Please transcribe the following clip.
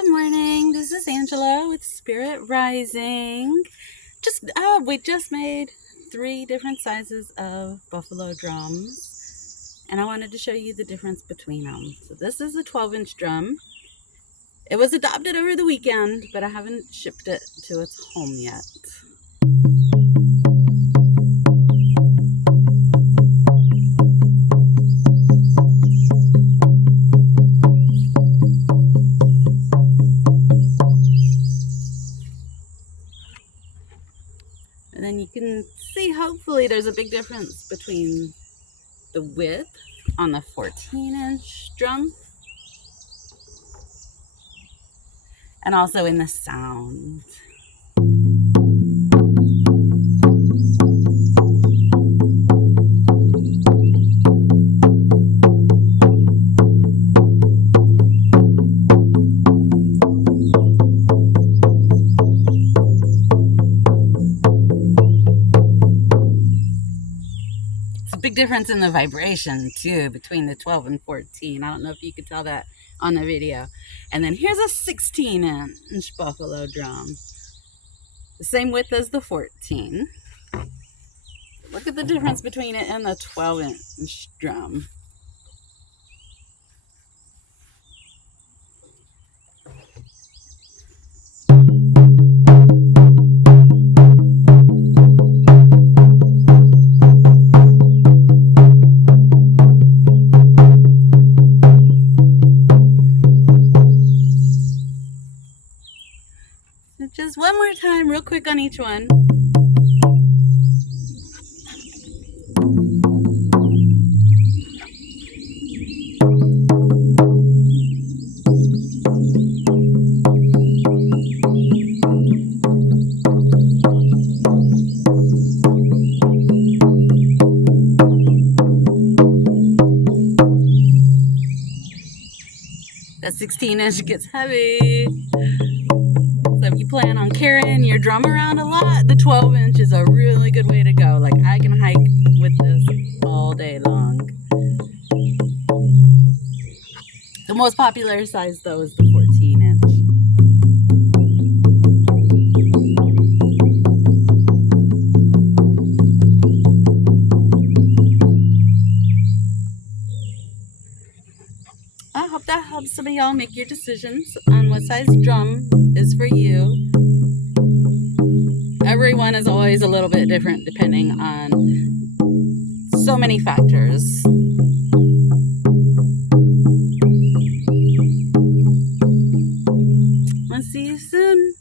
Good morning. This is Angela with Spirit Rising. We just made 3 different sizes of buffalo drums, and I wanted to show you the difference between them. So this is a 12-inch drum. It was adopted over the weekend, but I haven't shipped it to its home yet. And then you can see, hopefully, there's a big difference between the width on the 14-inch drum and also in the sound. It's a big difference in the vibration too between the 12 and 14. I don't know if you could tell that on the video. And then here's a 16-inch buffalo drum, the same width as the 14. Look at the difference between it and the 12-inch drum. Just one more time, real quick on each one. That 16-inch gets heavy. So if you plan on carrying your drum around a lot, the 12-inch is a really good way to go. Like, I can hike with this all day long. The most popular size, though, is the 14-inch. I hope that helps some of y'all make your decisions on what size drum is for you. Everyone is always a little bit different depending on so many factors. I'll see you soon.